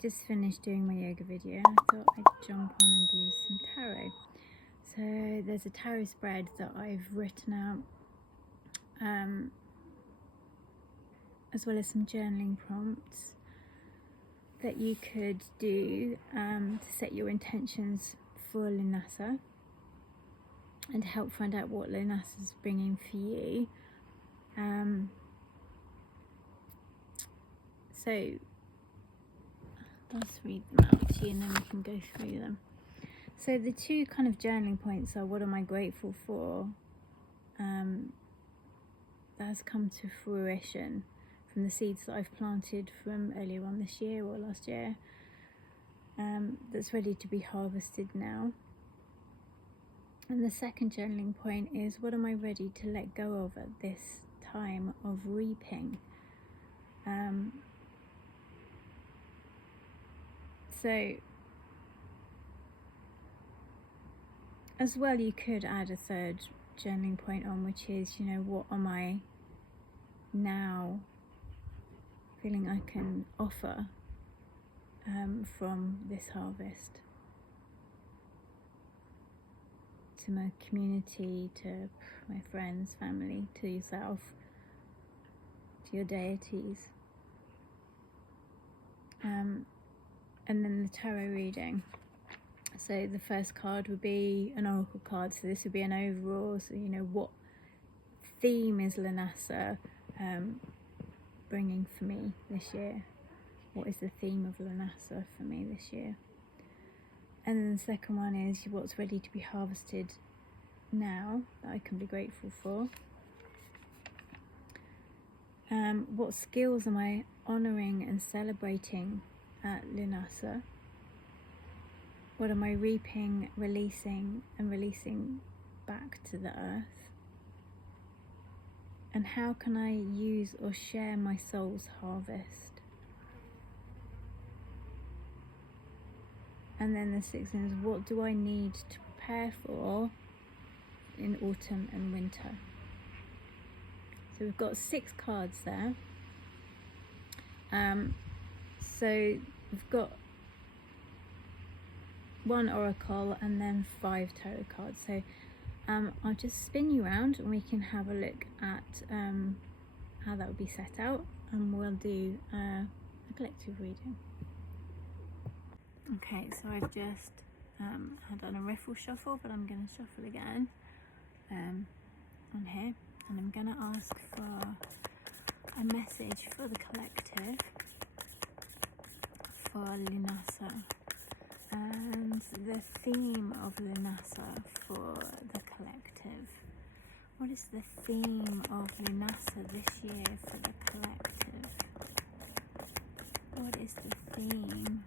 just finished doing my yoga video and I thought I'd jump on and do some tarot. So there's a tarot spread that I've written out, as well as some journaling prompts that you could do to set your intentions for Lughnasadh and to help find out what Lughnasadh is bringing for you. So let's read them out to you and then we can go through them. So the two kind of journaling points are, what am I grateful for that has come to fruition from the seeds that I've planted from earlier on this year or last year, that's ready to be harvested now. And the second journaling point is, what am I ready to let go of at this time of reaping? So as well, you could add a third journaling point on, which is, what am I now feeling I can offer from this harvest to my community, to my friends, family, to yourself, to your deities. And then the tarot reading. So the first card would be an oracle card. So this would be an overall, so what theme is Lughnasadh bringing for me this year? What is the theme of Lughnasadh for me this year? And then the second one is, what's ready to be harvested now that I can be grateful for? What skills am I honouring and celebrating at Lughnasadh? What am I reaping, releasing back to the earth? And how can I use or share my soul's harvest? And then the sixth is, what do I need to prepare for in autumn and winter? So we've got 6 cards there. So we've got 1 oracle and then 5 tarot cards. So I'll just spin you around and we can have a look at how that would be set out, and we'll do a collective reading. Okay, so I've just had done a riffle shuffle, but I'm going to shuffle again on here, and I'm going to ask for a message for the collective for Lughnasadh, and the theme of Lughnasadh for the collective. What is the theme of Lughnasadh this year for the collective? What is the theme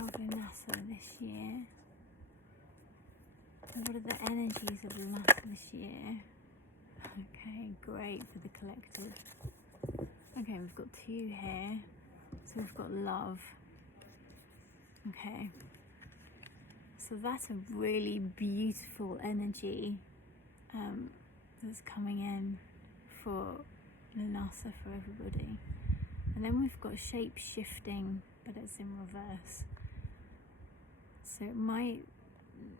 of Lughnasadh this year? And what are the energies of Lughnasadh this year? Okay, great for the collective. Okay, we've got 2 here. So we've got love. Okay. So that's a really beautiful energy that's coming in for Lughnasadh, for everybody. And then we've got shape shifting, but it's in reverse. So it might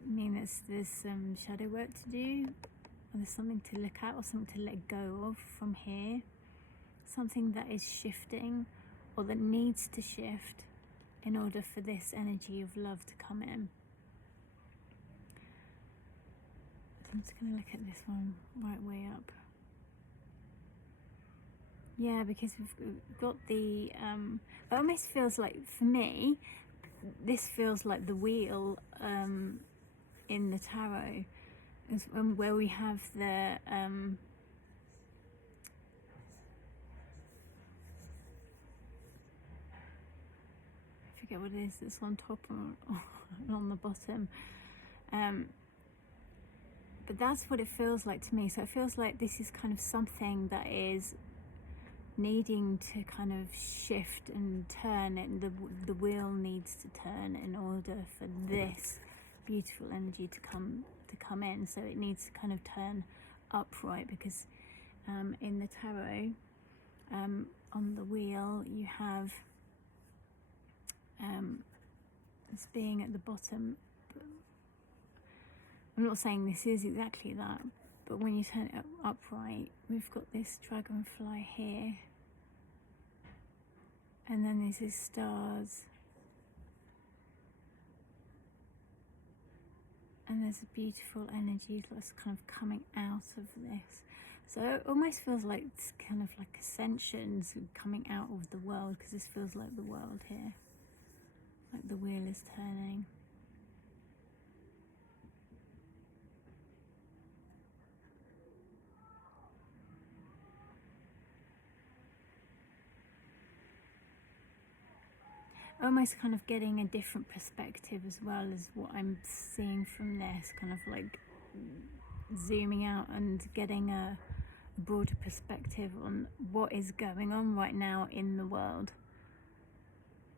mean there's some shadow work to do, or there's something to look at or something to let go of from here. Something that is shifting or that needs to shift in order for this energy of love to come in. I'm just going to look at this one right way up. Yeah, because we've got the, it almost feels like, for me, this feels like the wheel in the tarot, is where we have the, I forget what it is that's on top or on the bottom. But that's what it feels like to me. So it feels like this is kind of something that is needing to kind of shift and turn, and the wheel needs to turn in order for this beautiful energy to come in. So it needs to kind of turn upright, because in the tarot, on the wheel you have as being at the bottom. But I'm not saying this is exactly that, but when you turn it upright, we've got this dragonfly here, and then there's these stars, and there's a beautiful energy that's kind of coming out of this. So it almost feels like it's kind of like ascensions coming out of the world, because this feels like the world here, like the wheel is turning. Almost kind of getting a different perspective as well as what I'm seeing from this, kind of like zooming out and getting a broader perspective on what is going on right now in the world.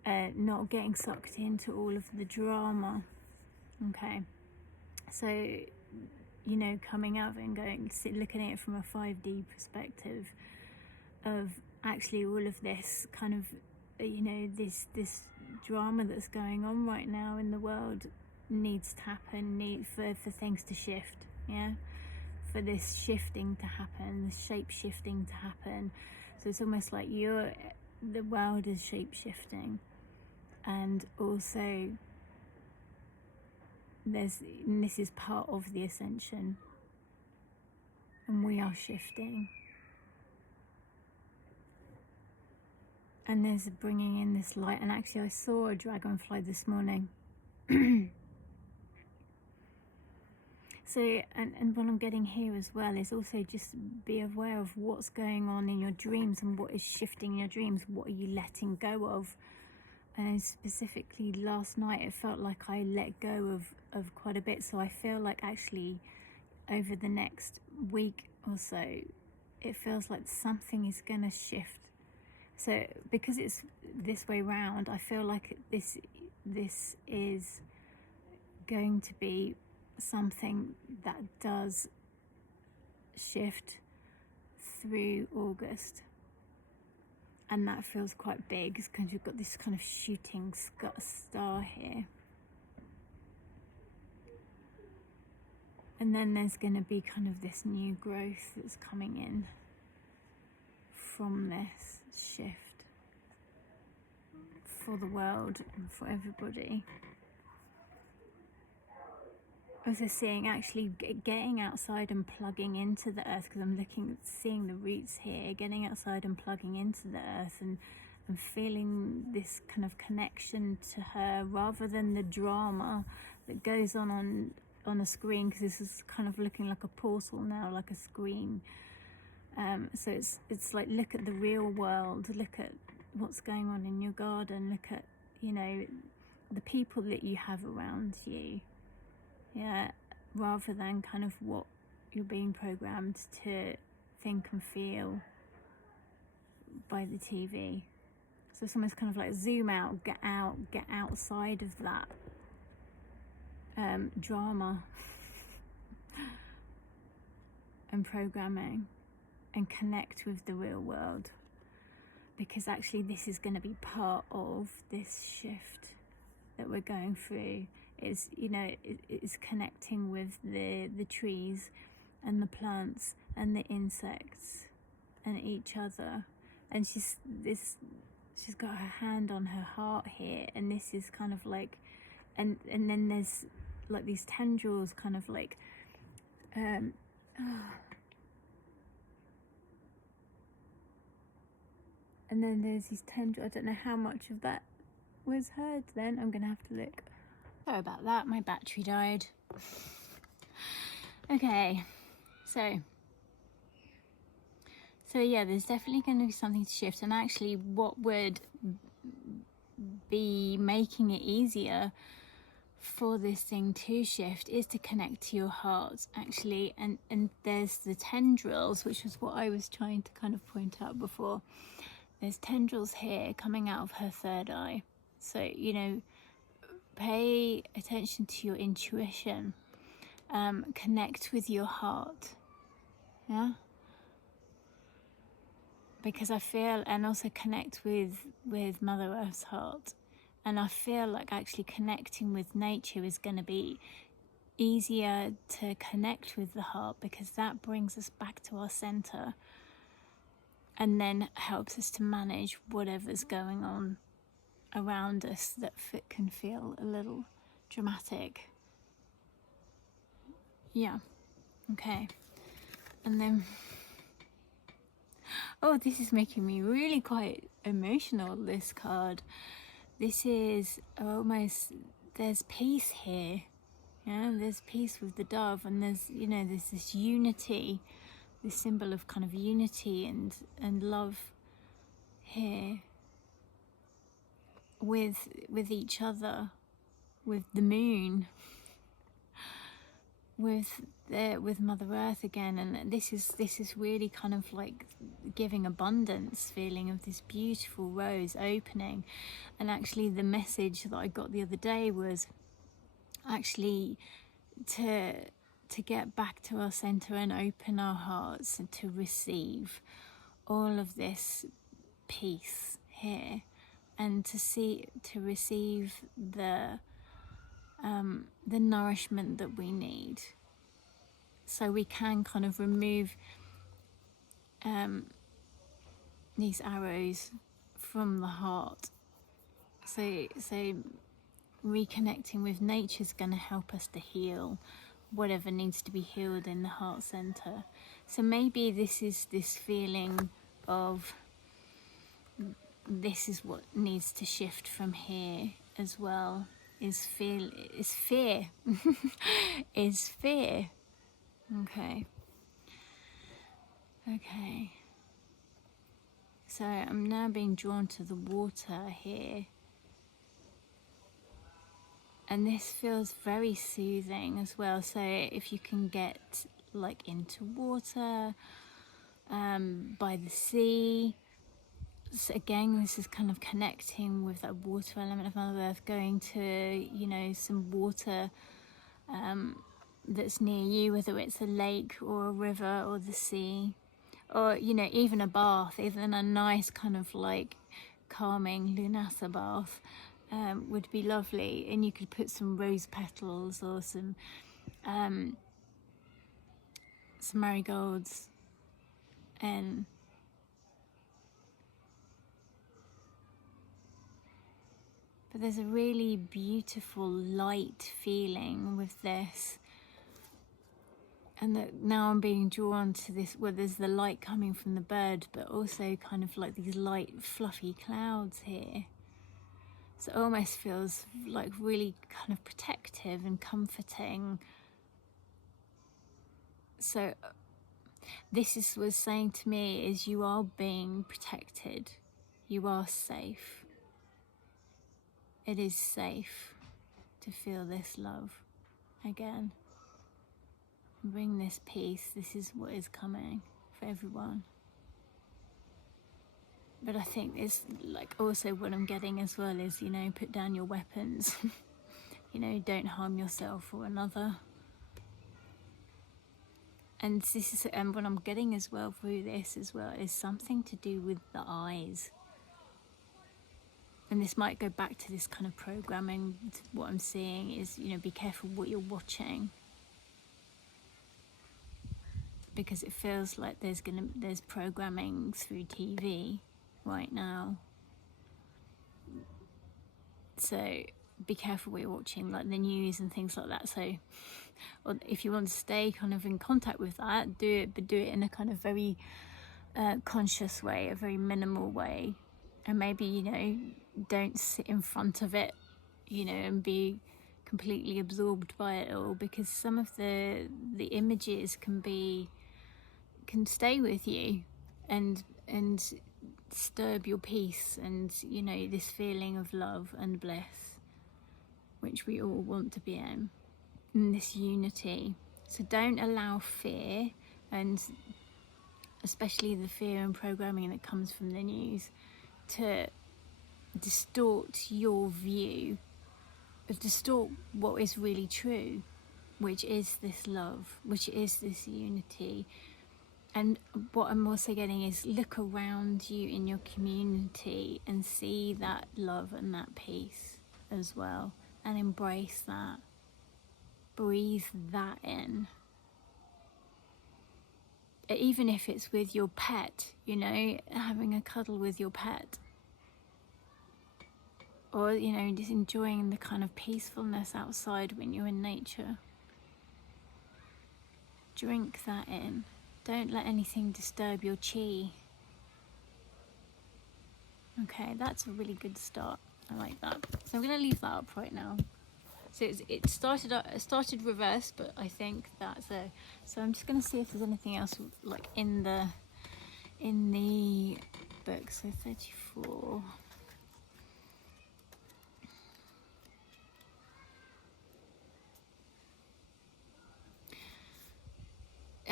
Not getting sucked into all of the drama. Okay, so, you know, coming out and looking at it from a 5D perspective of actually all of this kind of, you know, this drama that's going on right now in the world needs to happen, for things to shift, yeah, for this shifting to happen, this shape shifting to happen. So it's almost like the world is shape shifting, and also this is part of the ascension, and we are shifting. And there's bringing in this light. And actually I saw a dragonfly this morning. So, and what I'm getting here as well is also just be aware of what's going on in your dreams and what is shifting in your dreams. What are you letting go of? And specifically last night, it felt like I let go of quite a bit. So I feel like actually over the next week or so, it feels like something is going to shift. So because it's this way round, I feel like this is going to be something that does shift through August. And that feels quite big, because you've got this kind of shooting star here. And then there's going to be kind of this new growth that's coming in from this shift for the world and for everybody. Also seeing actually getting outside and plugging into the earth, because I'm seeing the roots here, getting outside and plugging into the earth and feeling this kind of connection to her, rather than the drama that goes on a screen, because this is kind of looking like a portal now, like a screen. So it's like, look at the real world, look at what's going on in your garden, look at, you know, the people that you have around you, yeah, rather than kind of what you're being programmed to think and feel by the TV. So it's almost kind of like zoom out, get outside of that drama and programming, and connect with the real world, because actually this is going to be part of this shift that we're going through. Is, you know, it's connecting with the trees and the plants and the insects and each other. And she's got her hand on her heart here, and this is kind of like, and then there's like these tendrils kind of like and then there's these tendrils. I don't know how much of that was heard then. I'm gonna have to look. Sorry about that, my battery died. Okay, so yeah, there's definitely going to be something to shift. And actually what would be making it easier for this thing to shift is to connect to your heart, actually. And there's the tendrils, which is what I was trying to kind of point out before. There's tendrils here coming out of her third eye. So, you know, pay attention to your intuition, connect with your heart, yeah, because I feel, and also connect with Mother Earth's heart, And I feel like actually connecting with nature is going to be easier to connect with the heart, because that brings us back to our center and then helps us to manage whatever's going on around us that can feel a little dramatic. Yeah, okay. And then, oh, this is making me really quite emotional, this card. This is almost, there's peace here. Yeah, there's peace with the dove, and there's, you know, there's this unity, this symbol of kind of unity and love here with each other, with the moon, with Mother Earth again. And this is really kind of like giving abundance, feeling of this beautiful rose opening. And actually the message that I got the other day was actually to get back to our center and open our hearts and to receive all of this peace here, and to receive the nourishment that we need, so we can kind of remove these arrows from the heart. So reconnecting with nature is going to help us to heal whatever needs to be healed in the heart center. So maybe this is this feeling of, this is what needs to shift from here as well, is fear is fear. Okay, so I'm now being drawn to the water here, and this feels very soothing as well. So if you can get like into water, by the sea, so again, this is kind of connecting with that water element of Mother Earth, going to, you know, some water that's near you, whether it's a lake or a river or the sea, or, you know, even a bath, even a nice kind of like calming Lughnasadh bath would be lovely. And you could put some rose petals or some marigolds in. But there's a really beautiful light feeling with this. And that now I'm being drawn to this, where there's the light coming from the bird, but also kind of like these light fluffy clouds here. So it almost feels like really kind of protective and comforting. So this was saying to me is, you are being protected. You are safe. It is safe to feel this love again. Bring this peace. This is what is coming for everyone. But I think it's like also what I'm getting as well is, you know, put down your weapons. You know, don't harm yourself or another. And this is, and what I'm getting as well through this as well is something to do with the eyes. And this might go back to this kind of programming. What I'm seeing is, you know, be careful what you're watching, because it feels like there's programming through TV right now. So be careful what you're watching, like the news and things like that. So, or if you want to stay kind of in contact with that, do it, but do it in a kind of very conscious way, a very minimal way. And maybe, you know, don't sit in front of it, you know, and be completely absorbed by it all, because some of the images can stay with you and disturb your peace, and, you know, this feeling of love and bliss, which we all want to be in this unity. So don't allow fear, and especially the fear and programming that comes from the news, to distort your view, distort what is really true, which is this love, which is this unity, And what I'm also getting is look around you in your community and see that love and that peace as well, and embrace that. Breathe that in. Even if it's with your pet, you know, having a cuddle with your pet. Or, you know, just enjoying the kind of peacefulness outside when you're in nature. Drink that in. Don't let anything disturb your chi. Okay, that's a really good start. I like that. So I'm going to leave that up right now. So it started reverse, but I think that's a. So I'm just going to see if there's anything else like in the book. So 34.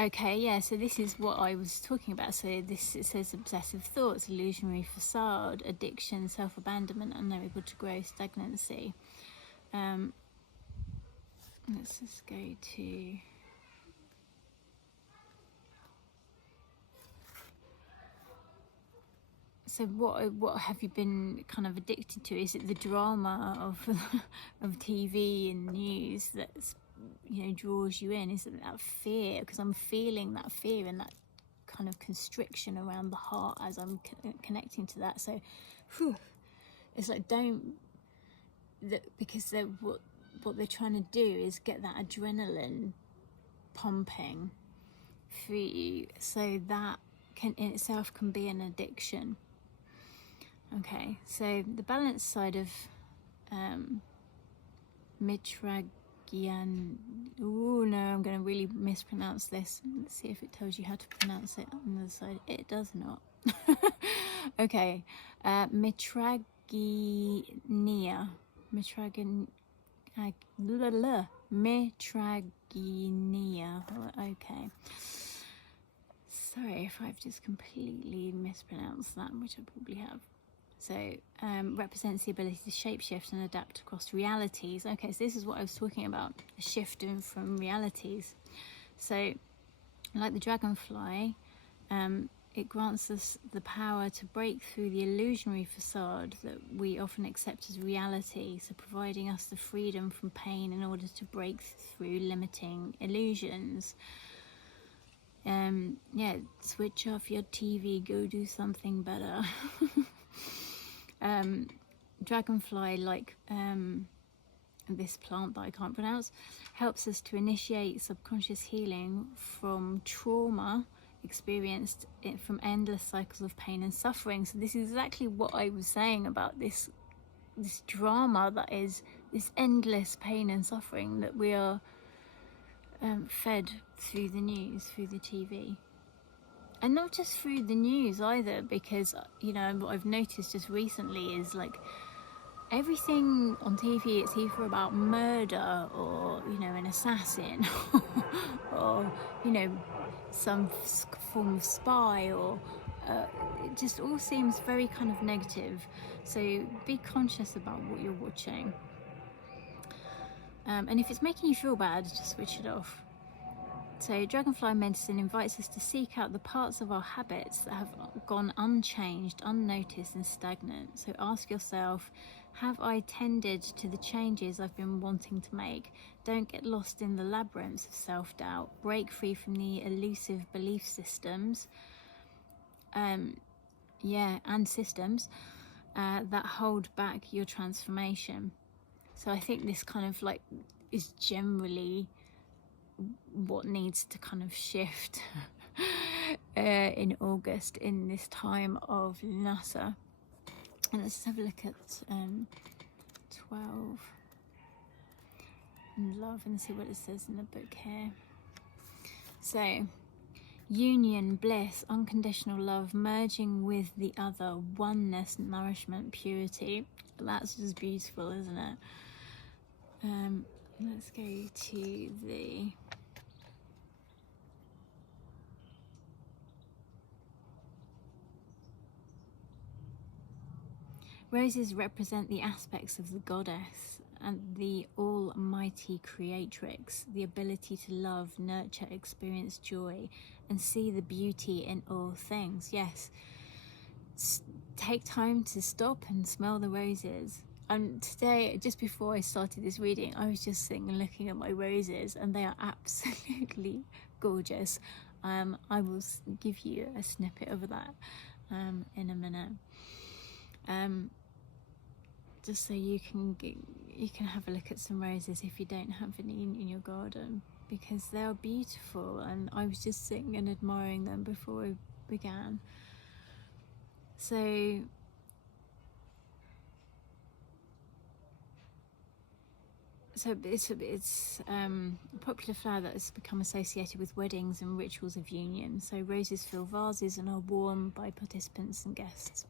Okay, yeah, so this is what I was talking about. So it says obsessive thoughts, illusionary facade, addiction, self-abandonment, unable to grow, stagnancy. Let's just go to... So what have you been kind of addicted to? Is it the drama of TV and news that's, you know, draws you in? Is it that fear? Because I'm feeling that fear and that kind of constriction around the heart as I'm connecting to that. So it's like because what they're trying to do is get that adrenaline pumping through you, so that can in itself can be an addiction. Okay, so the balance side of Mitragian. Oh no, I'm going to really mispronounce this. Let's see if it tells you how to pronounce it on the other side. It does not. Okay, Mitraginia. Mitraginia. Okay. Sorry if I've just completely mispronounced that, which I probably have. So represents the ability to shapeshift and adapt across realities. Okay, so this is what I was talking about, shifting from realities. So like the dragonfly, it grants us the power to break through the illusionary facade that we often accept as reality, so providing us the freedom from pain in order to break through limiting illusions. Yeah, switch off your TV, go do something better. Dragonfly, like this plant that I can't pronounce, helps us to initiate subconscious healing from trauma experienced from endless cycles of pain and suffering. So this is exactly what I was saying about this drama that is this endless pain and suffering that we are fed through the news, through the TV. And not just through the news either, because, you know, what I've noticed just recently is like everything on TV, it's either about murder or, you know, an assassin or, you know, some form of spy, or it just all seems very kind of negative. So be conscious about what you're watching. And if it's making you feel bad, just switch it off. So dragonfly medicine invites us to seek out the parts of our habits that have gone unchanged, unnoticed and stagnant. So ask yourself, have I tended to the changes I've been wanting to make? Don't get lost in the labyrinths of self-doubt. Break free from the elusive belief systems, and systems that hold back your transformation. So I think this kind of like is generally what needs to kind of shift in August, in this time of Lughnasadh. And let's just have a look at 12 and love and see what it says in the book here. So union, bliss, unconditional love, merging with the other, oneness, nourishment, purity. That's just beautiful, isn't it? Let's go to the roses represent the aspects of the goddess and the almighty creatrix, the ability to love, nurture, experience joy, and see the beauty in all things. Yes, take time to stop and smell the roses. And today, just before I started this reading, I was just sitting and looking at my roses, and they are absolutely gorgeous. I will give you a snippet of that in a minute, just so you can have a look at some roses if you don't have any in your garden, because they are beautiful, and I was just sitting and admiring them before I began. So it's a popular flower that has become associated with weddings and rituals of union. So roses fill vases and are worn by participants and guests,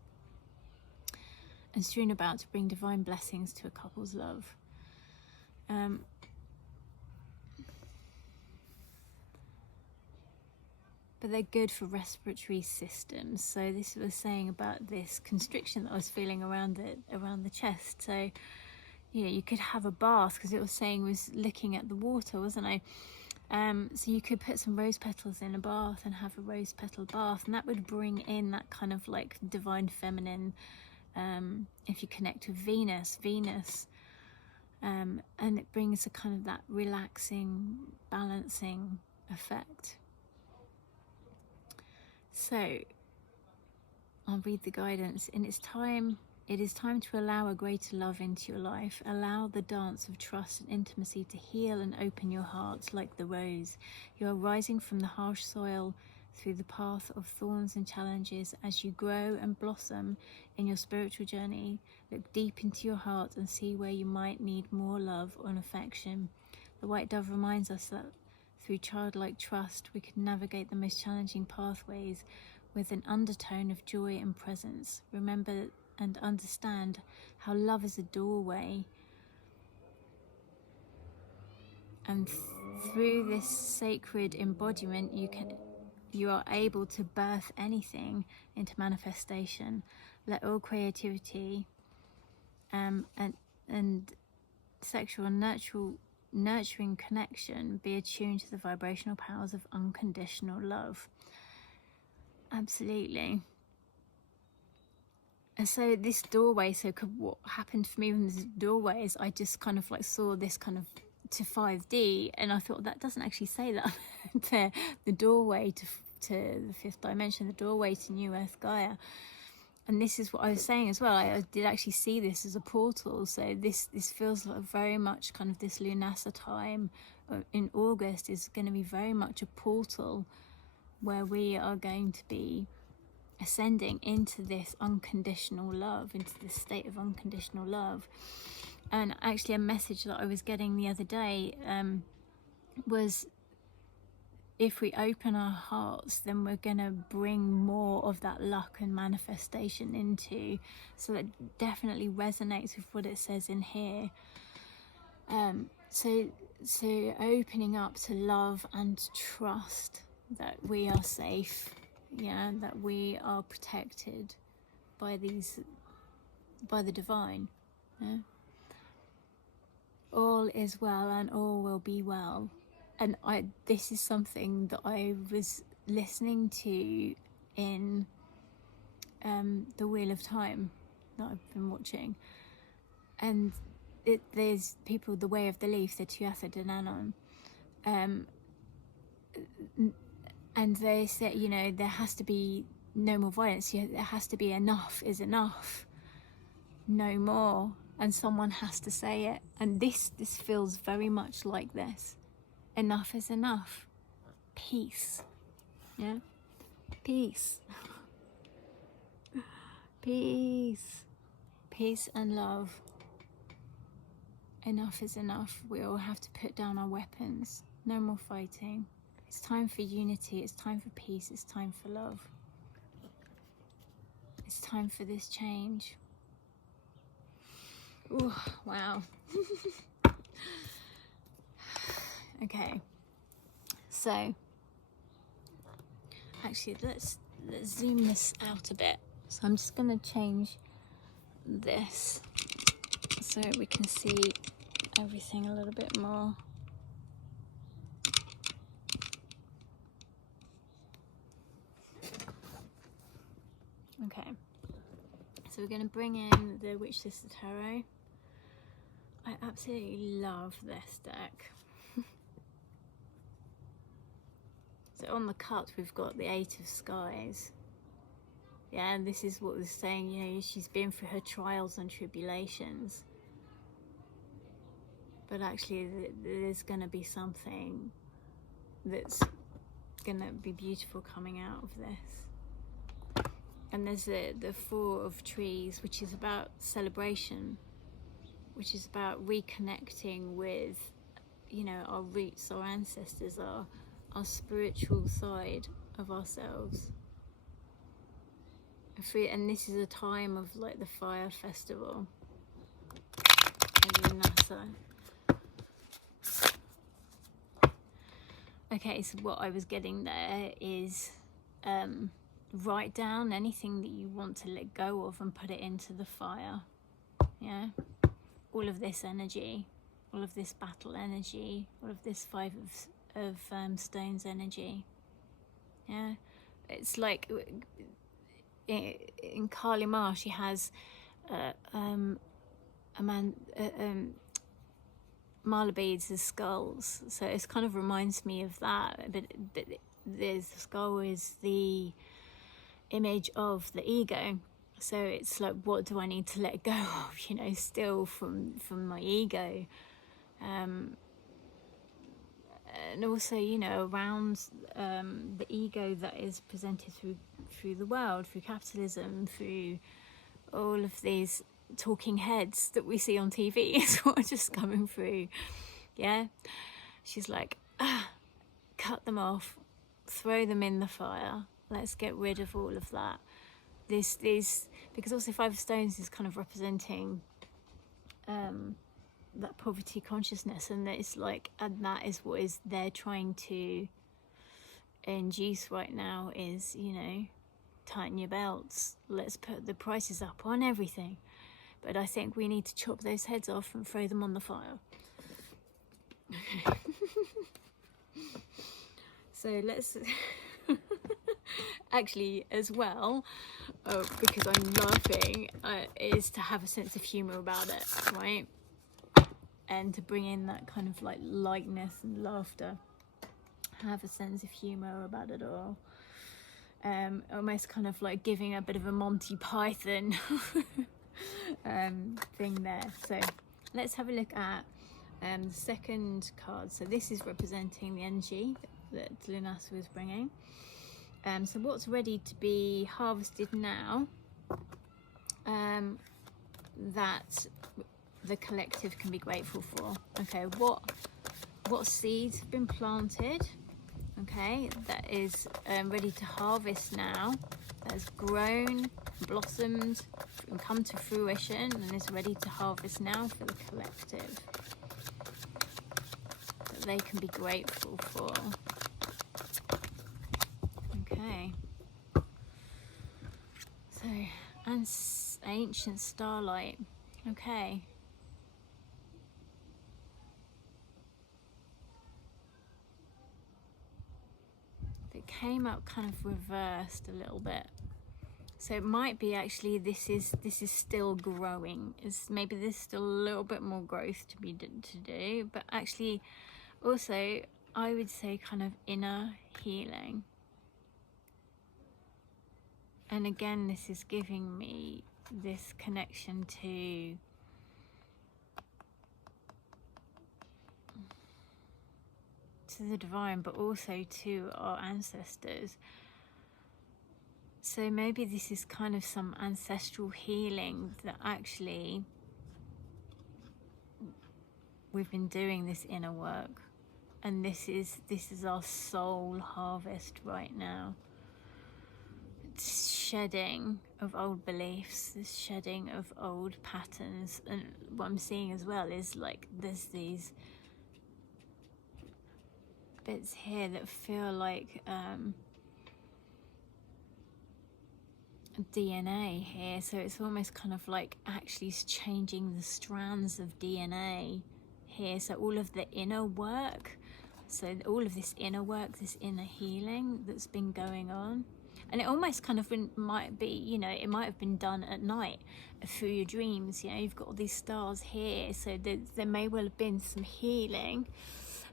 and strewn about to bring divine blessings to a couple's love. But they're good for respiratory systems. So this was saying about this constriction that I was feeling around the chest. So you could have a bath, because it was saying, was looking at the water, wasn't I? So you could put some rose petals in a bath and have a rose petal bath, and that would bring in that kind of like divine feminine, if you connect with Venus, and it brings a kind of that relaxing, balancing effect. So I'll read the guidance. It is time to allow a greater love into your life. Allow the dance of trust and intimacy to heal and open your heart like the rose. You are rising from the harsh soil through the path of thorns and challenges. As you grow and blossom in your spiritual journey, look deep into your heart and see where you might need more love and affection. The white dove reminds us that through childlike trust, we can navigate the most challenging pathways with an undertone of joy and presence. Remember and understand how love is a doorway, and through this sacred embodiment, you are able to birth anything into manifestation. Let all creativity and sexual and nurturing connection be attuned to the vibrational powers of unconditional love. Absolutely. And so this doorway, what happened for me in this doorway is I just kind of like saw this kind of to 5D, and I thought that doesn't actually say that. The doorway to the fifth dimension, the doorway to New Earth Gaia. And this is what I was saying as well. I did actually see this as a portal. So this feels like very much kind of this Lughnasadh time in August is going to be very much a portal where we are going to be ascending into this unconditional love, into this state of unconditional love. And actually a message that I was getting the other day was, if we open our hearts, then we're going to bring more of that luck and manifestation into. So that definitely resonates with what it says in here. So opening up to love and trust that we are safe, that we are protected by the divine. All is well and all will be well. And this is something that I was listening to in the Wheel of Time that I've been watching, and there's people, the Way of the Leaf, the Tuatha De Danann, and they say, there has to be no more violence. There has to be enough is enough, no more, and someone has to say it. And this feels very much like this. Enough is enough. Peace. Peace. Peace and love. Enough is enough. We all have to put down our weapons. No more fighting. It's time for unity. It's time for peace. It's time for love. It's time for this change. Ooh, wow. Okay. So, actually, let's zoom this out a bit. So I'm just going to change this so we can see everything a little bit more. Okay, so we're going to bring in the Witch Sister Tarot. I absolutely love this deck. So on the cut we've got the Eight of Skies. Yeah, and this is what we're saying, you know, she's been through her trials and tribulations. But actually there's going to be something that's going to be beautiful coming out of this. And there's the Four of Trees, which is about celebration, which is about reconnecting with, you know, our roots, our ancestors, our spiritual side of ourselves. And this is a time of like the fire festival in Lughnasadh. Okay, so what I was getting there is write down anything that you want to let go of and put it into the fire. Yeah, all of this energy, all of this battle energy, all of this Five of Stones energy. Yeah, it's like in Kali Ma, she has mala beads as skulls, so it kind of reminds me of that. But the skull is the image of the ego, so it's like, what do I need to let go of, you know, still from my ego, and also, you know, around the ego that is presented through the world, through capitalism, through all of these talking heads that we see on TV is what are just coming through. Yeah, she's like, cut them off, throw them in the fire, let's get rid of all of that. This because also Five of Stones is kind of representing that poverty consciousness, and it's like, and that is what is they're trying to induce right now is, you know, tighten your belts, let's put the prices up on everything. But I think we need to chop those heads off and throw them on the fire. So let's actually as well, because I'm laughing, is to have a sense of humour about it, right? And to bring in that kind of like lightness and laughter. Have a sense of humour about it all. Almost kind of like giving a bit of a Monty Python thing there. So let's have a look at the second card. So this is representing the energy that Lughnasadh is bringing. So what's ready to be harvested now, that the collective can be grateful for. Okay, what seeds have been planted, okay, that is ready to harvest now, that has grown, blossomed, and come to fruition, and is ready to harvest now for the collective, that they can be grateful for. Okay, so, and ancient starlight. Okay, it came up kind of reversed a little bit, so it might be actually this is still growing. Maybe there's still a little bit more growth to do, but actually also I would say kind of inner healing. And again, this is giving me this connection to the divine, but also to our ancestors. So maybe this is kind of some ancestral healing that actually we've been doing, this inner work, and this is our soul harvest right now. It's shedding of old beliefs, this shedding of old patterns. And what I'm seeing as well is like there's these bits here that feel like DNA here, so it's almost kind of like actually changing the strands of DNA here. So all of the inner work, so all of this inner work, this inner healing that's been going on, And it almost kind of might be, you know, it might have been done at night through your dreams. You know, you've got all these stars here, so there may well have been some healing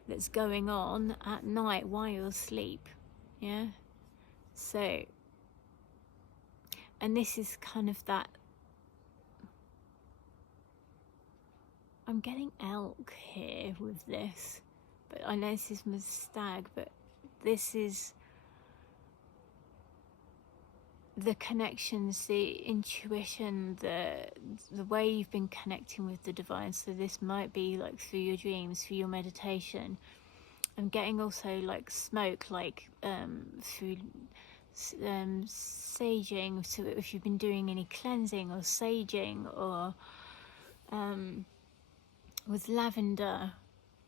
that's going on at night while you're asleep. Yeah. So, and this is kind of that, I'm getting elk here with this, but I know this is my stag, but this is the connections, the intuition, the way you've been connecting with the divine. So this might be like through your dreams, through your meditation. I'm getting also like smoke, like through saging. So if you've been doing any cleansing or saging, or with lavender,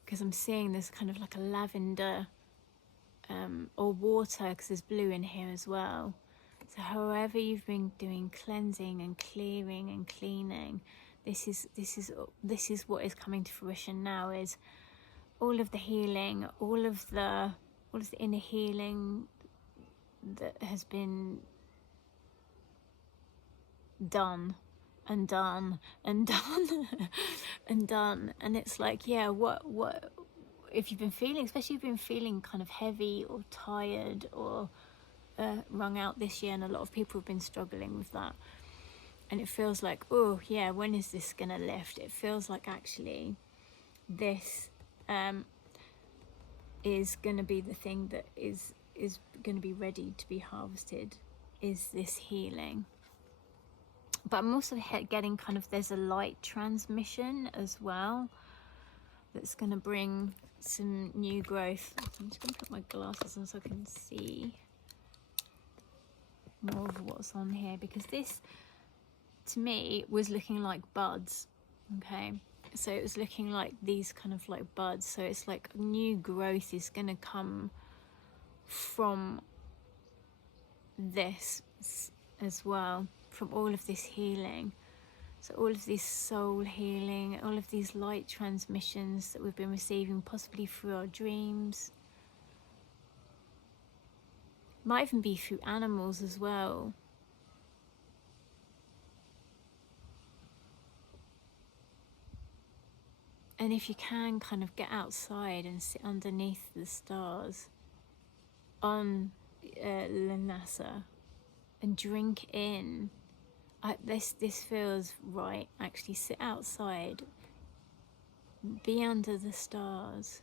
because I'm seeing there's kind of like a lavender, or water, because there's blue in here as well. So however you've been doing cleansing and clearing and cleaning, this is what is coming to fruition now, is all of the healing, all of the inner healing that has been done and done and done and done. And it's like, yeah, what if you've been feeling, especially if you've been feeling kind of heavy or tired or wrung out this year, and a lot of people have been struggling with that, and it feels like, oh yeah, when is this gonna lift? It feels like actually this is gonna be the thing that is gonna be ready to be harvested, is this healing. But I'm also getting kind of, there's a light transmission as well that's gonna bring some new growth. I'm just gonna put my glasses on so I can see more of what's on here, because this to me was looking like buds. Okay, so it was looking like these kind of like buds, so it's like new growth is going to come from this as well, from all of this healing. So all of this soul healing, all of these light transmissions that we've been receiving, possibly through our dreams, might even be through animals as well. And if you can, kind of get outside and sit underneath the stars on Lughnasadh and drink in. This feels right. Actually, sit outside, be under the stars,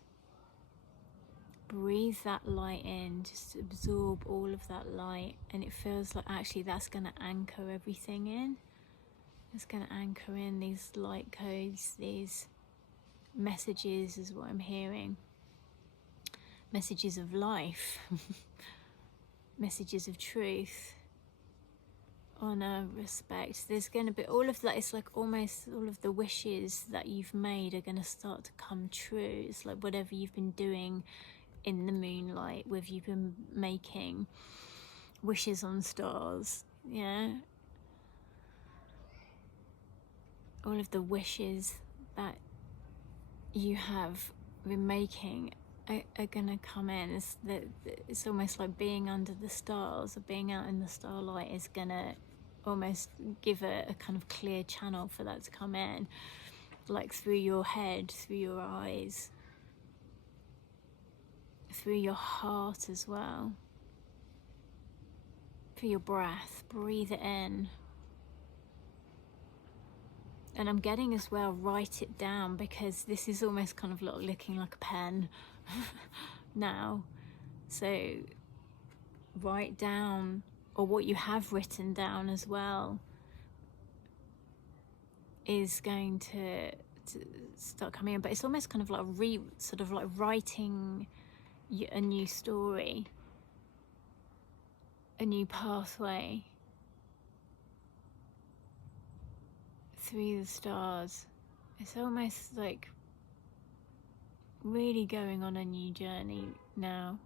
breathe that light in, just absorb all of that light, and it feels like actually that's going to anchor everything in. It's going to anchor in these light codes, these messages is what I'm hearing. Messages of life, messages of truth, honor, respect. There's going to be all of that. It's like almost all of the wishes that you've made are going to start to come true. It's like whatever you've been doing in the moonlight, whether you've been making wishes on stars, yeah, all of the wishes that you have been making are gonna come in. It's almost like being under the stars, or being out in the starlight is gonna almost give a kind of clear channel for that to come in, like through your head, through your eyes, through your heart as well, through your breath. Breathe it in. And I'm getting as well, write it down, because this is almost kind of looking like a pen now. So write down, or what you have written down as well is going to start coming in. But it's almost kind of like sort of like writing a new story, a new pathway through the stars. It's almost like really going on a new journey now.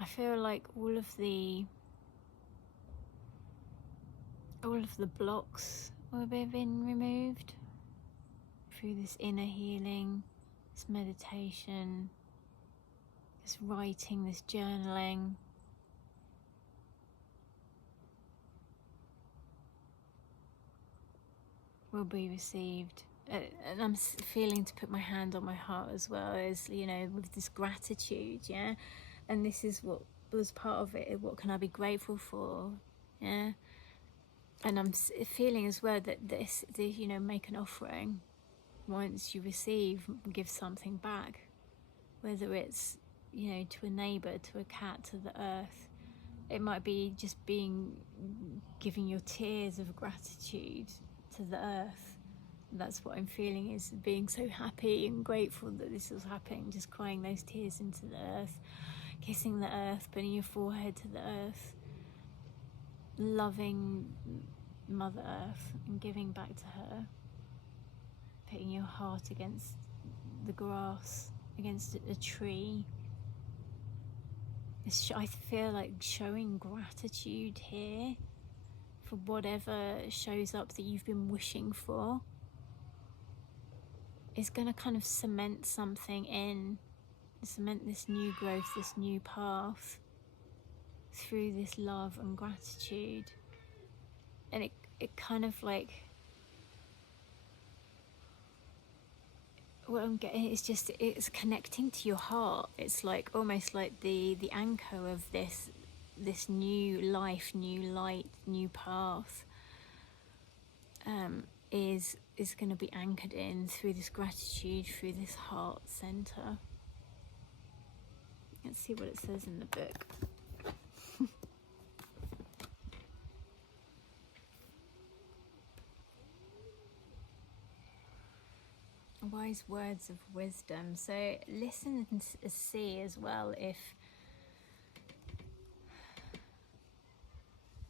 I feel like all of the blocks have been removed through this inner healing, this meditation, this writing, this journaling. will be received. And I'm feeling to put my hand on my heart as well, as you know, with this gratitude, yeah. And this is what was part of it. What can I be grateful for, yeah? And I'm feeling as well that this, you know, make an offering. Once you receive, give something back, whether it's, you know, to a neighbor, to a cat, to the earth. It might be just giving your tears of gratitude to the earth. That's what I'm feeling, is being so happy and grateful that this is happening, just crying those tears into the earth, kissing the earth, putting your forehead to the earth, loving Mother Earth and giving back to her, putting your heart against the grass, against a tree. I feel like showing gratitude here for whatever shows up that you've been wishing for is going to kind of cement something in, cement this new growth, this new path through this love and gratitude. And it kind of like, what I'm getting is just, it's connecting to your heart. It's like almost like the anchor of this new life, new light, new path is going to be anchored in through this gratitude, through this heart center. Let's see what it says in the book. Wise words of wisdom. So listen and see as well if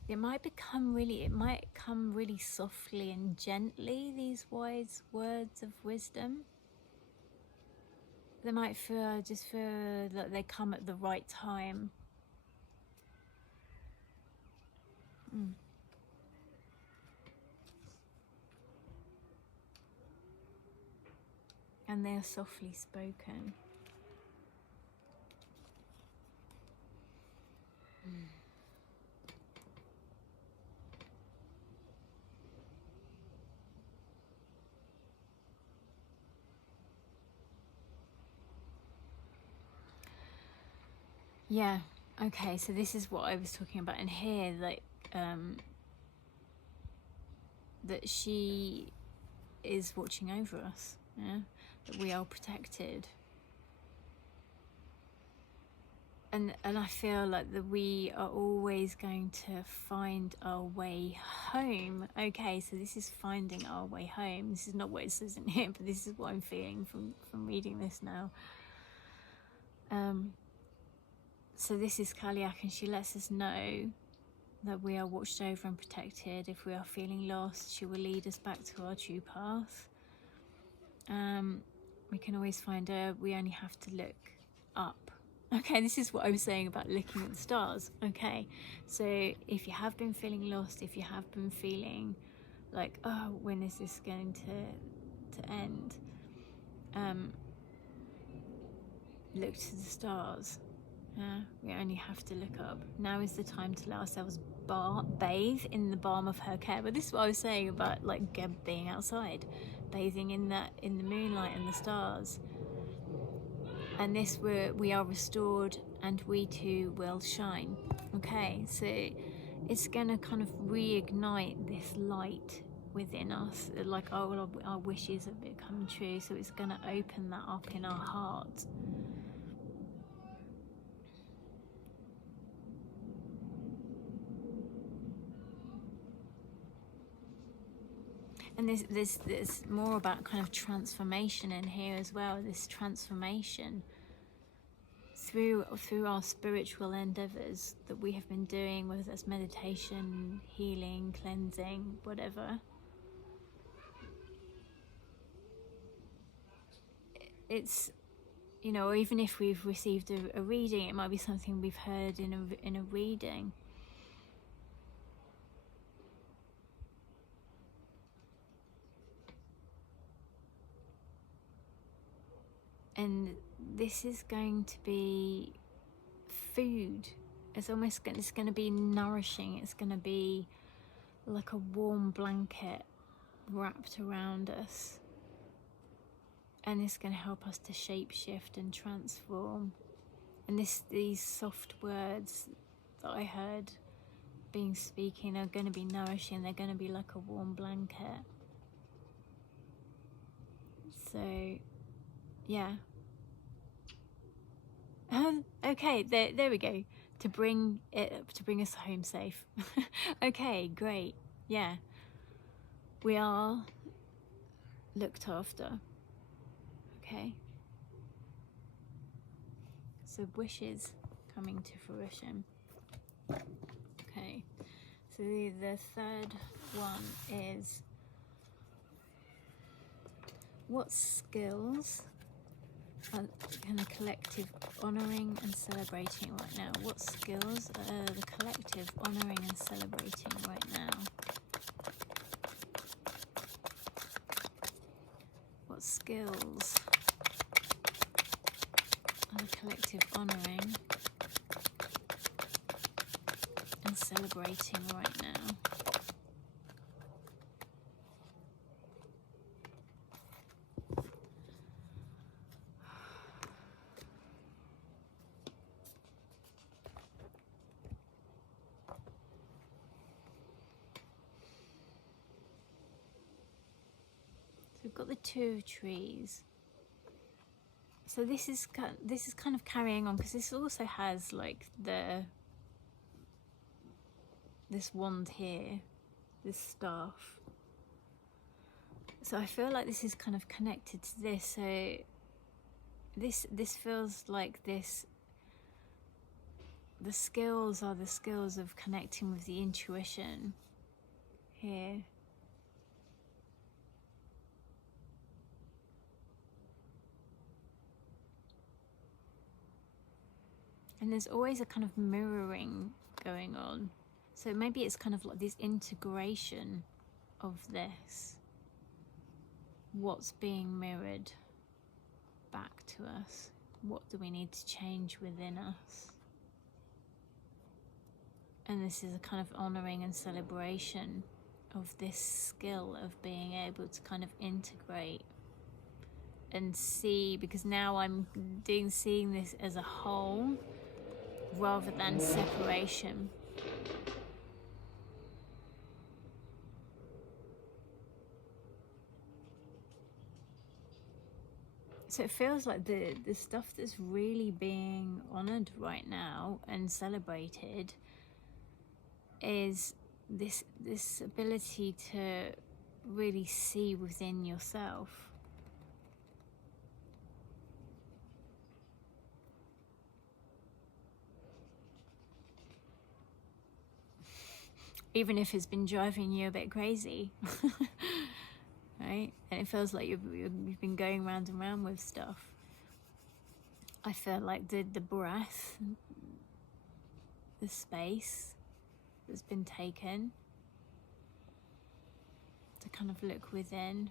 it might come really softly and gently, these wise words of wisdom. They might feel that they come at the right time. And they are softly spoken. Yeah, okay, so this is what I was talking about in here, like that she is watching over us, yeah, that we are protected. And I feel like that we are always going to find our way home. Okay, so this is finding our way home. This is not what it says in here, but this is what I'm feeling from reading this now. So this is Kaliak, and she lets us know that we are watched over and protected. If we are feeling lost, she will lead us back to our true path. We can always find her. We only have to look up. Okay, this is what I was saying about looking at the stars. Okay, so if you have been feeling lost, if you have been feeling like, oh, when is this going to end? Look to the stars. We only have to look up. Now is the time to let ourselves bathe in the balm of her care. But this is what I was saying about like being outside, bathing in the moonlight and the stars. And this we are restored, and we too will shine. Okay, so it's gonna kind of reignite this light within us, like our wishes have become true. So it's gonna open that up in our heart. And there's more about kind of transformation in here as well. This transformation through our spiritual endeavors that we have been doing, whether that's meditation, healing, cleansing, whatever. It's, you know, even if we've received a reading, it might be something we've heard in a reading. And this is going to be food. It's going to be nourishing. It's going to be like a warm blanket wrapped around us. And this can help us to shape shift and transform. And these soft words that I heard being speaking are going to be nourishing. They're going to be like a warm blanket. So, yeah. Okay, there we go. To bring us home safe. Okay, great. Yeah. We are looked after. Okay. So wishes coming to fruition. Okay. So the third one is, what skills are kind of collective honouring and celebrating right now? What skills are the collective honouring and celebrating right now? What skills are the collective honouring and celebrating right now? So we've got the 2 of trees. So this is kind of carrying on, because this also has like this wand here, this staff. So I feel like this is kind of connected to this. So this feels like this. The skills are the skills of connecting with the intuition here. And there's always a kind of mirroring going on. So maybe it's kind of like this integration of this. What's being mirrored back to us? What do we need to change within us? And this is a kind of honouring and celebration of this skill of being able to kind of integrate and see, because now I'm seeing this as a whole rather than separation. So it feels like the stuff that's really being honoured right now and celebrated is this ability to really see within yourself. Even if it's been driving you a bit crazy. Right? And it feels like you've been going round and round with stuff. I feel like the breath, the space that's been taken to kind of look within.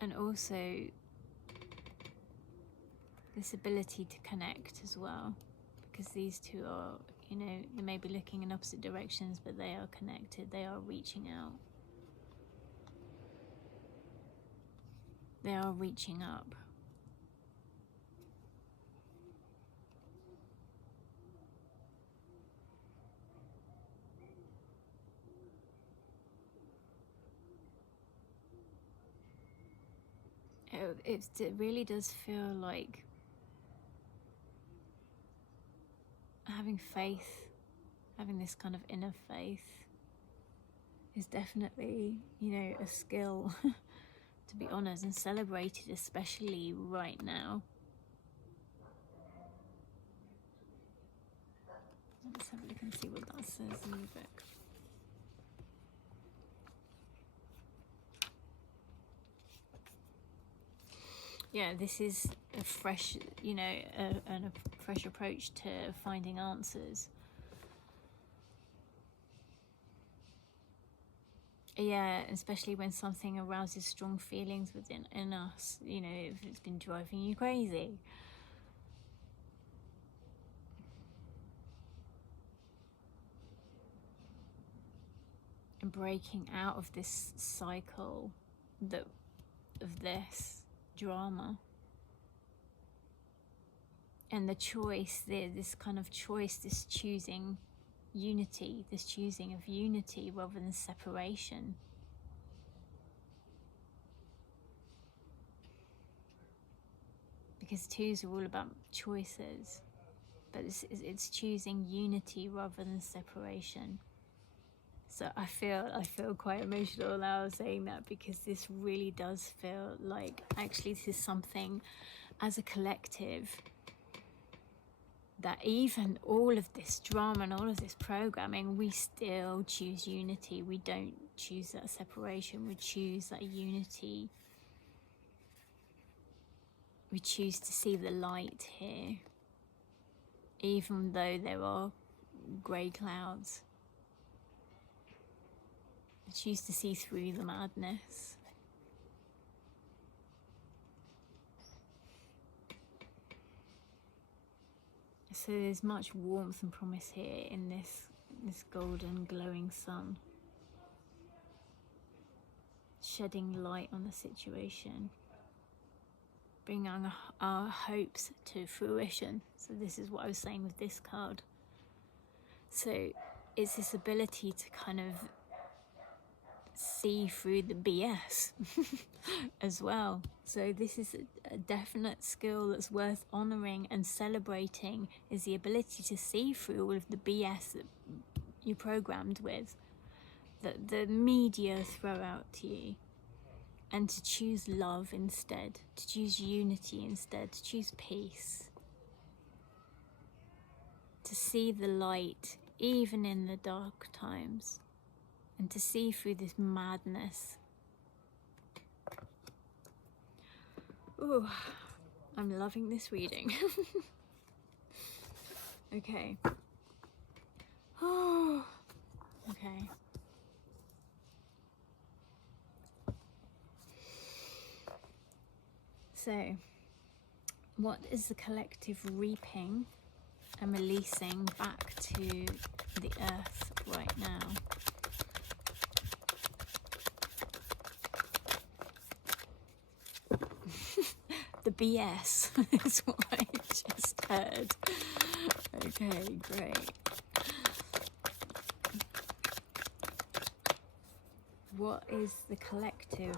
And also this ability to connect as well, because these two are, you know, they may be looking in opposite directions, but they are connected. They are reaching out. They are reaching up. It really does feel like having faith, having this kind of inner faith is definitely, you know, a skill to be honoured and celebrated, especially right now. Let's have a look and see what that says in the book. Yeah, this is a fresh, you know, a fresh approach to finding answers. Yeah, especially when something arouses strong feelings in us, you know, if it's been driving you crazy. And breaking out of this cycle of this drama. And the choice, this kind of choice, this choosing unity, this choosing of unity rather than separation. Because twos are all about choices, but it's choosing unity rather than separation. So I feel quite emotional now saying that, because this really does feel like actually this is something as a collective, that even all of this drama and all of this programming, we still choose unity. We don't choose that separation, we choose that unity. We choose to see the light here, even though there are grey clouds. We choose to see through the madness. So there's much warmth and promise here in this golden glowing sun, shedding light on the situation, bringing our hopes to fruition. So this is what I was saying with this card. So it's this ability to kind of see through the BS as well. So this is a definite skill that's worth honouring and celebrating, is the ability to see through all of the BS that you're programmed with, that the media throw out to you, and to choose love instead, to choose unity instead, to choose peace, to see the light even in the dark times, and to see through this madness. Ooh, I'm loving this reading. Okay. Oh, okay. So, what is the collective reaping and releasing back to the earth right now? The BS is what I just heard. Okay, great. What is the collective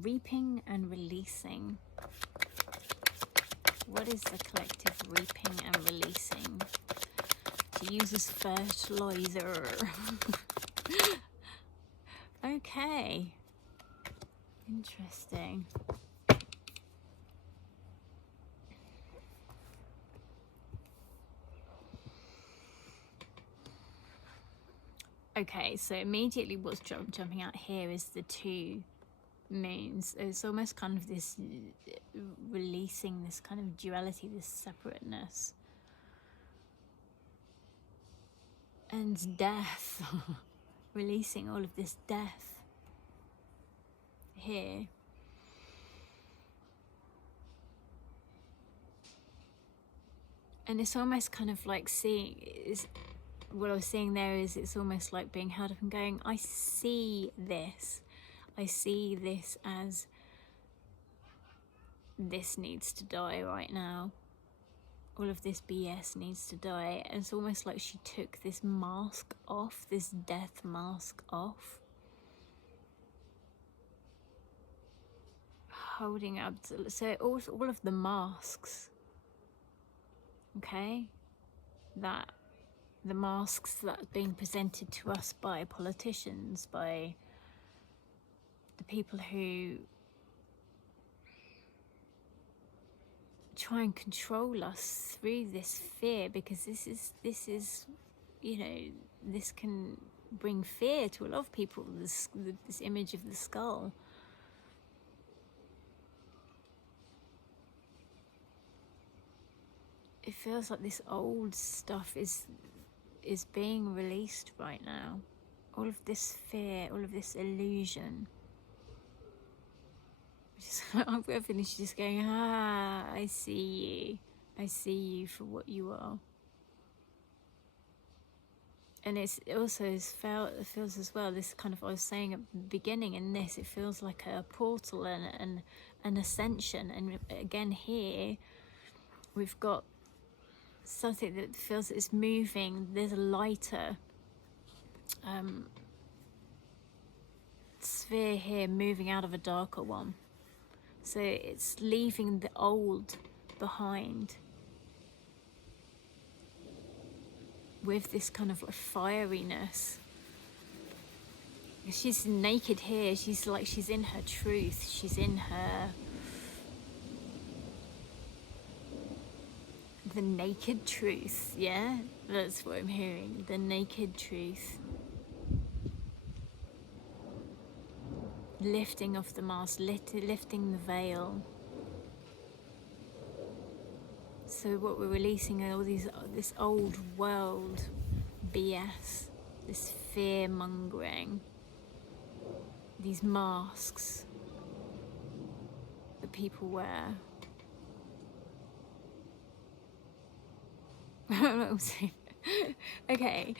reaping and releasing? What is the collective reaping and releasing to use as fertilizer? Okay, interesting. Okay, so immediately what's jumping out here is the two moons. It's almost kind of this releasing this kind of duality, this separateness. And death. Releasing all of this death here. And it's almost kind of like what I was seeing there is it's almost like being held up and going, I see this. I see this as this needs to die right now. All of this BS needs to die. And it's almost like she took this mask off, this death mask off. Holding up, so all of the masks, okay, that the masks that are being presented to us by politicians, by the people who try and control us through this fear, because this is you know, this can bring fear to a lot of people, this image of the skull. It feels like this old stuff is being released right now. all of this fear, all of this illusion. I'm finished just going, I see you for what you are. And it feels as well, this kind of, I was saying at the beginning in this, it feels like a portal and an ascension. And again here, we've got something that feels it's moving. There's a lighter sphere here moving out of a darker one. So it's leaving the old behind with this kind of like fieriness. She's naked here. She's in her truth. She's in the naked truth. Yeah, that's what I'm hearing. The naked truth. Lifting off the mask, lifting the veil. So what we're releasing are all this old world BS, this fear mongering, these masks that people wear. Okay,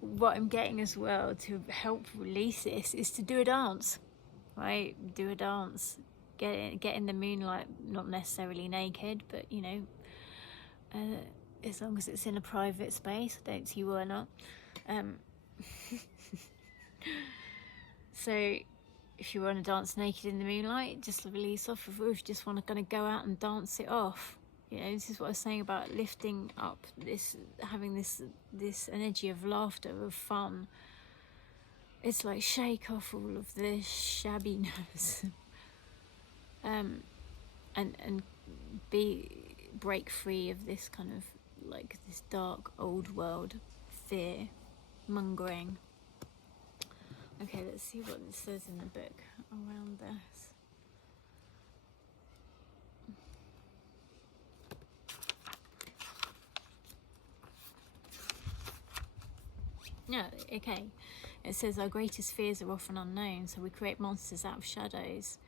what I'm getting as well to help release this is to do a dance, right? Do a dance, get in the moonlight, not necessarily naked, but you know, as long as it's in a private space. I don't see why not. So if you want to dance naked in the moonlight, just release off. If you just want to kind of go out and dance it off, you know, this is what I was saying about lifting up this, having this energy of laughter, of fun. It's like shake off all of the shabbiness, and break free of this kind of like this dark old world fear mongering. Okay, let's see what it says in the book around this. No, okay. It says our greatest fears are often unknown, so we create monsters out of shadows.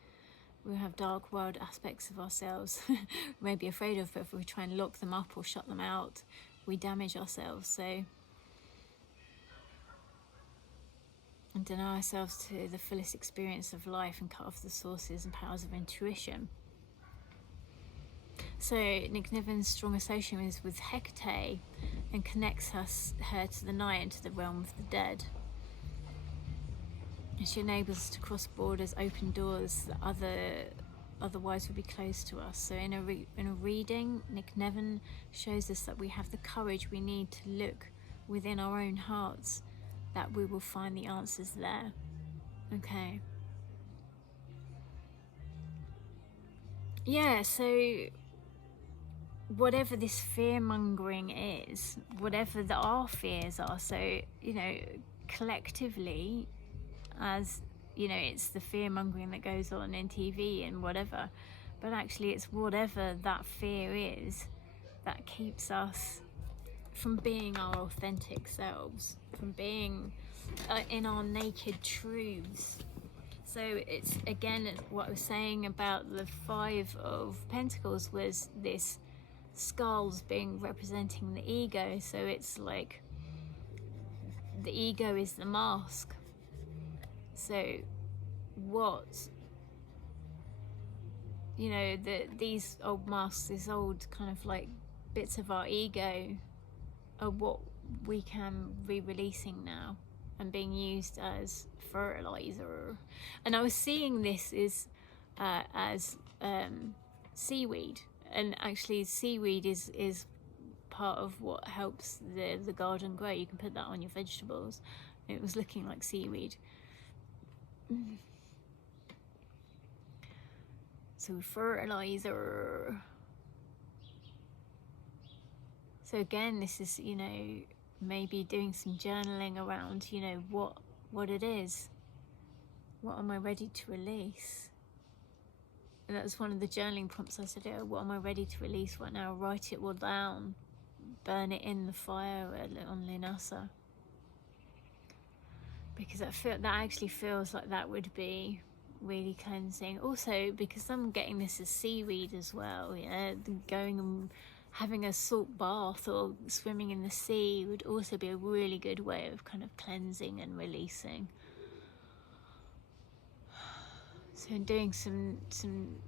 We have dark world aspects of ourselves we may be afraid of, but if we try and lock them up or shut them out, we damage ourselves. So, and deny ourselves to the fullest experience of life and cut off the sources and powers of intuition. So Nick Niven's strong association is with Hecate and connects her to the night and to the realm of the dead. And she enables us to cross borders, open doors that otherwise would be closed to us. So in a reading, Nick Niven shows us that we have the courage we need to look within our own hearts, that we will find the answers there. Okay. Yeah, so whatever this fear-mongering is, whatever our fears are, so, you know, collectively, as, you know, it's the fear-mongering that goes on in TV and whatever, but actually it's whatever that fear is that keeps us from being our authentic selves, from being in our naked truths. So it's, again, what I was saying about the Five of Pentacles was this skulls being representing the ego. So it's like the ego is the mask. So what, you know, these old masks, this old kind of like bits of our ego are what we can be releasing now and being used as fertilizer. And I was seeing this as seaweed, and actually seaweed is part of what helps the garden grow. You can put that on your vegetables. It was looking like seaweed. So fertilizer. So again, this is, you know, maybe doing some journaling around, you know, what it is. What am I ready to release? And that was one of the journaling prompts I said, oh, what am I ready to release right now? Write it all down. Burn it in the fire on Lughnasadh. because that actually feels like that would be really cleansing. Also, because I'm getting this as seaweed as well, yeah, going and having a salt bath or swimming in the sea would also be a really good way of kind of cleansing and releasing. So doing some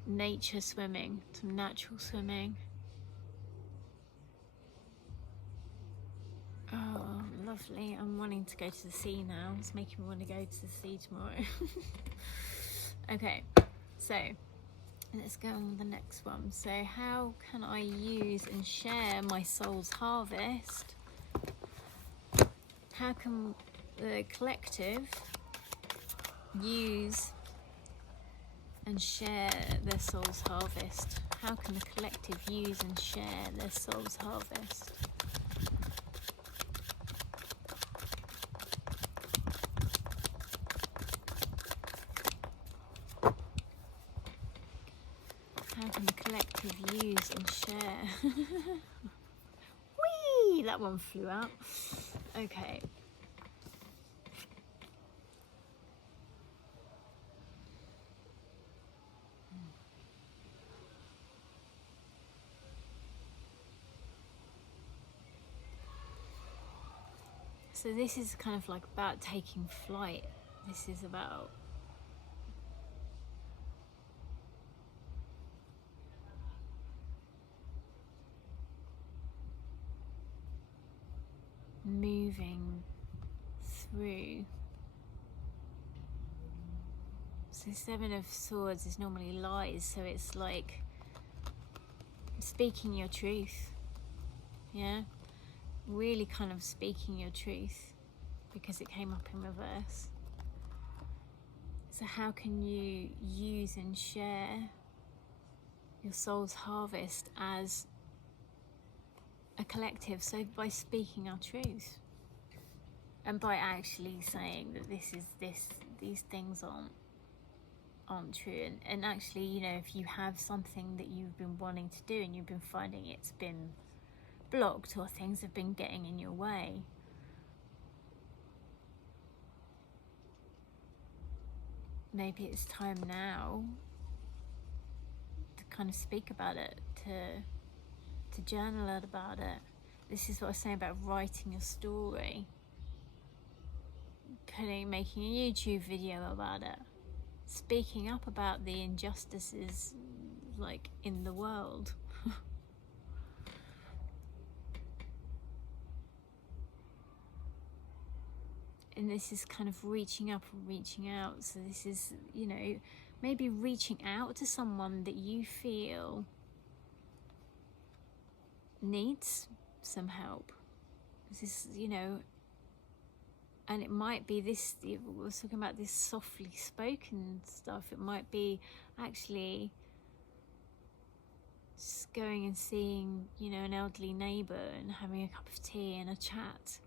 nature swimming, some natural swimming. Oh, lovely. I'm wanting to go to the sea now. It's making me want to go to the sea tomorrow. Okay, so let's go on with the next one. So how can I use and share my soul's harvest? How can the collective use and share their soul's harvest? How can the collective use and share their soul's harvest? How can the collective use and share? Whee! That one flew out. Okay. So this is kind of like about taking flight. This is about moving through. So Seven of Swords is normally lies, so it's like speaking your truth. Yeah, really kind of speaking your truth, because it came up in reverse. So how can you use and share your soul's harvest as a collective? So by speaking our truth, and by actually saying that these things aren't true, and actually, you know, if you have something that you've been wanting to do and you've been finding it's been blocked, or things have been getting in your way, maybe it's time now to kind of speak about it, to journal about it. This is what I was saying about writing your story, making a YouTube video about it, speaking up about the injustices like in the world. And this is kind of reaching up and reaching out. So this is, you know, maybe reaching out to someone that you feel needs some help. This, you know, and it might be this, we were talking about this softly spoken stuff. It might be actually just going and seeing, you know, an elderly neighbour and having a cup of tea and a chat.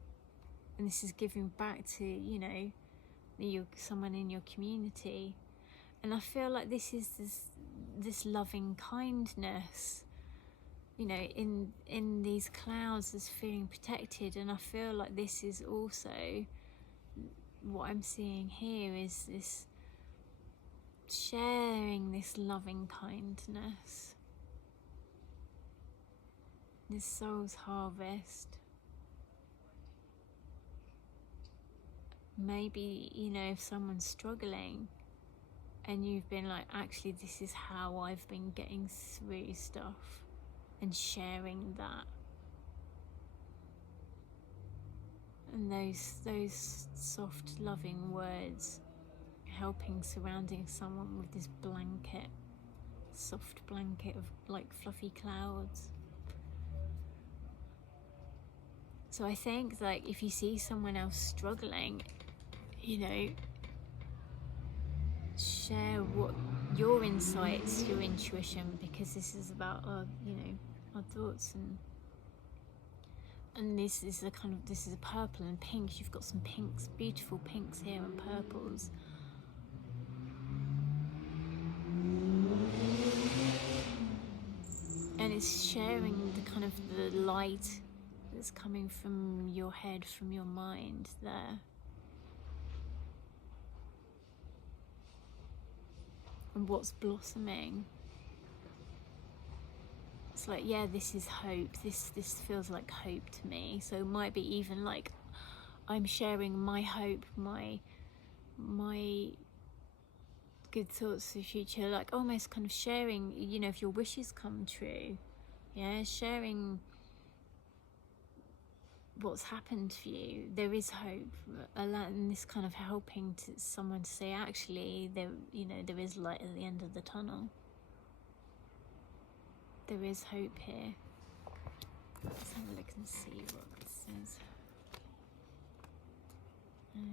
And this is giving back to, you know, someone in your community. And I feel like this is this loving kindness, you know, in these clouds, is feeling protected. And I feel like this is also what I'm seeing here, is this sharing this loving kindness, this soul's harvest. Maybe, you know, if someone's struggling and you've been like, actually, this is how I've been getting through stuff, and sharing that. And those soft, loving words, helping, surrounding someone with this blanket, soft blanket of like fluffy clouds. So I think, like, if you see someone else struggling, you know, share what your insights, your intuition, because this is about our, you know, our thoughts, and this is a kind of, this is a purple and pinks. You've got some pinks, beautiful pinks here, and purples. And it's sharing the kind of the light that's coming from your head, from your mind there. and what's blossoming. It's like, yeah, this is hope. This feels like hope to me. So it might be even like I'm sharing my hope, my good thoughts for the future, like almost kind of sharing, you know, if your wishes come true, yeah, sharing what's happened for you. There is hope, and this kind of helping to someone to say, actually, there, you know, there is light at the end of the tunnel. There is hope here. Let's have a look and see what it says. 7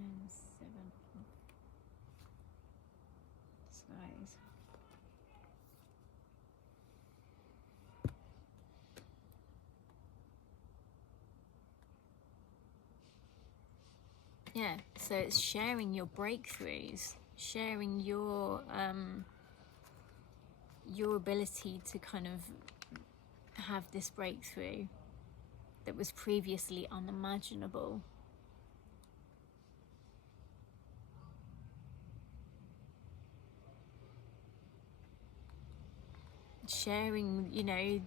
skies. Yeah, so it's sharing your breakthroughs, sharing your ability to kind of have this breakthrough that was previously unimaginable. Sharing, you know,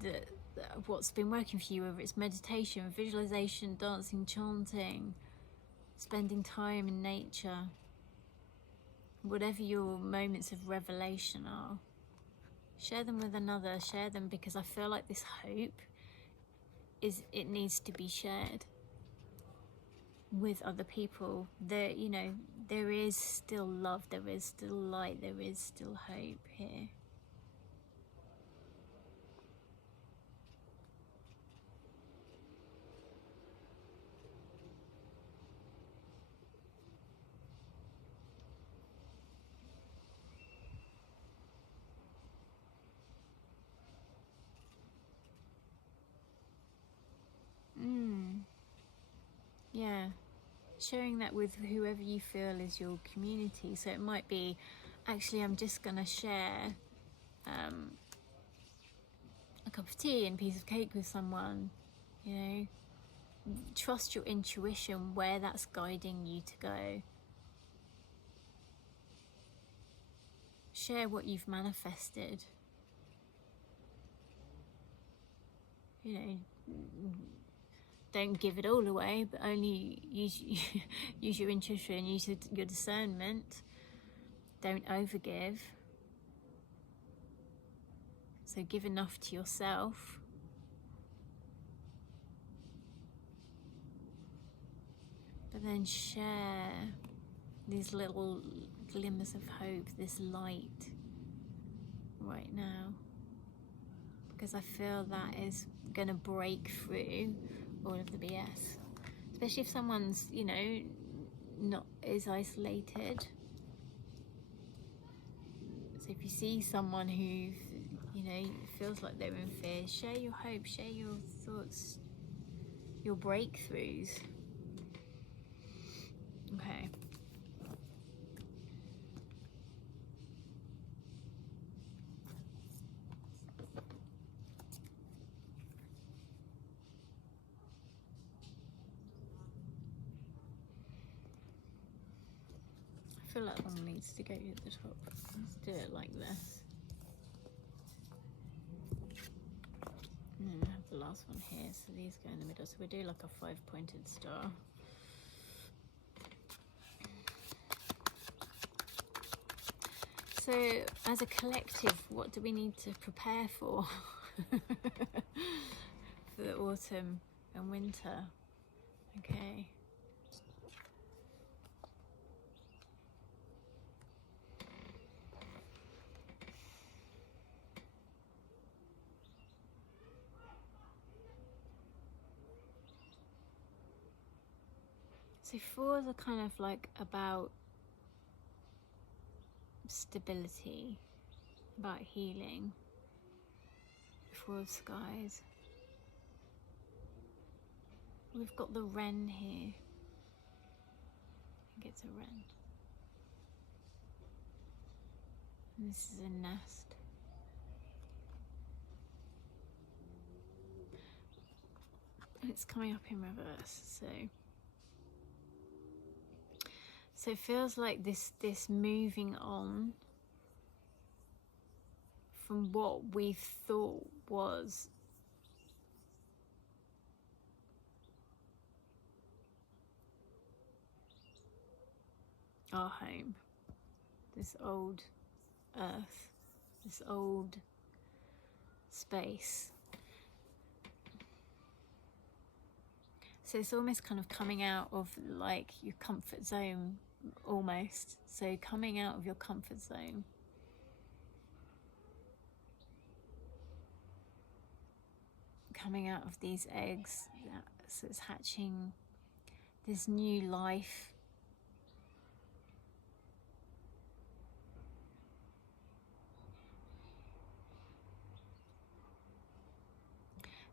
what's been working for you, whether it's meditation, visualization, dancing, chanting, spending time in nature, whatever your moments of revelation are. Share them with another, share them, because I feel like this hope it needs to be shared with other people. There, you know, there is still love, there is still light, there is still hope here. Yeah, sharing that with whoever you feel is your community. So it might be, actually, I'm just gonna share a cup of tea and a piece of cake with someone. You know, trust your intuition where that's guiding you to go. Share what you've manifested. You know, don't give it all away, but only use use your intuition, use your discernment. Don't overgive. So give enough to yourself. But then share these little glimmers of hope, this light right now. Because I feel that is going to break through all of the BS. Especially if someone's, you know, not is isolated. So if you see someone who, you know, feels like they're in fear, share your hope, share your thoughts, your breakthroughs. Okay. I feel like one needs to go at the top. Let's do it like this. And then I have the last one here, so these go in the middle. So we do like a 5-pointed star. So as a collective, what do we need to prepare for? For the autumn and winter? Okay. So 4s are kind of like about stability, about healing. 4 of skies. We've got the wren here. I think it's a wren. And this is a nest. And it's coming up in reverse, so it feels like this moving on from what we thought was our home, this old earth, this old space. So it's almost kind of coming out of like your comfort zone, almost. So coming out of your comfort zone. Coming out of these eggs, so it's hatching this new life.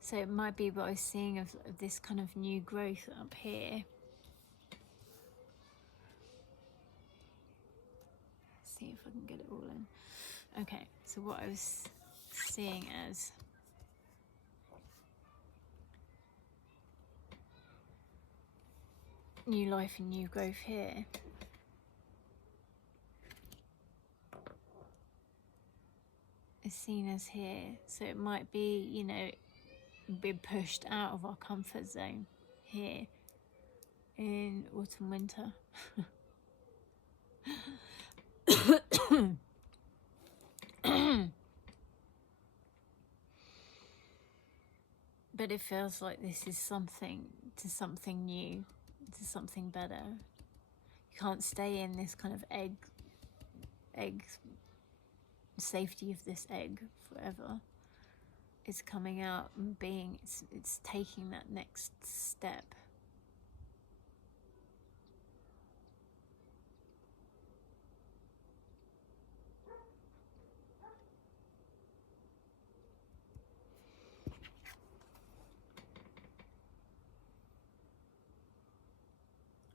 So it might be what I was seeing of this kind of new growth up here. Let's see if I can get it all in. Okay, so what I was seeing as new life and new growth here. Is seen as here. So it might be, you know, being pushed out of our comfort zone here in autumn winter. But it feels like this is something new, to something better. You can't stay in this kind of egg safety of this egg forever. It's coming out and being, it's taking that next step.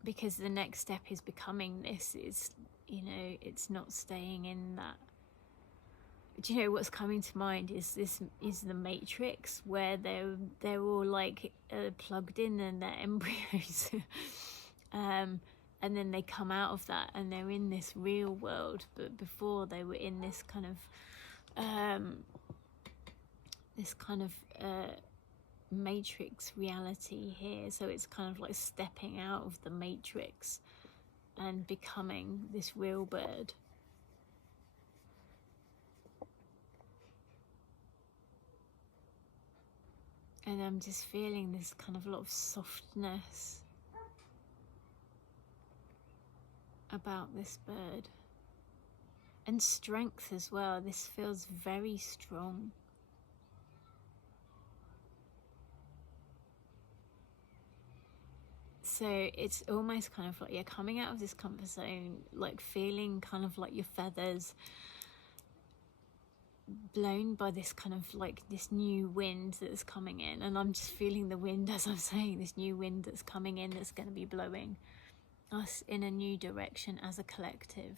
Because the next step is becoming this, is, you know, it's not staying in that. Do you know what's coming to mind is the Matrix, where they're all like plugged in and they're embryos, and then they come out of that and they're in this real world. But before, they were in this kind of Matrix reality here. So it's kind of like stepping out of the Matrix and becoming this real bird. And I'm just feeling this kind of lot of softness about this bird. And strength as well. This feels very strong. So it's almost kind of like you're coming out of this comfort zone, like feeling kind of like your feathers blown by this kind of like this new wind that's coming in. And I'm just feeling the wind as I'm saying, this new wind that's coming in, that's going to be blowing us in a new direction as a collective.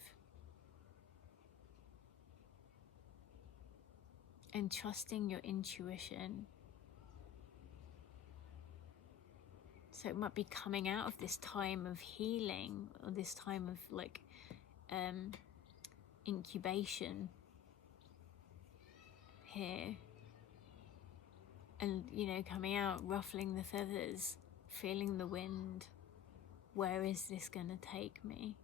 And trusting your intuition. So it might be coming out of this time of healing, or this time of like incubation here. And, you know, coming out, ruffling the feathers, feeling the wind. Where is this going to take me?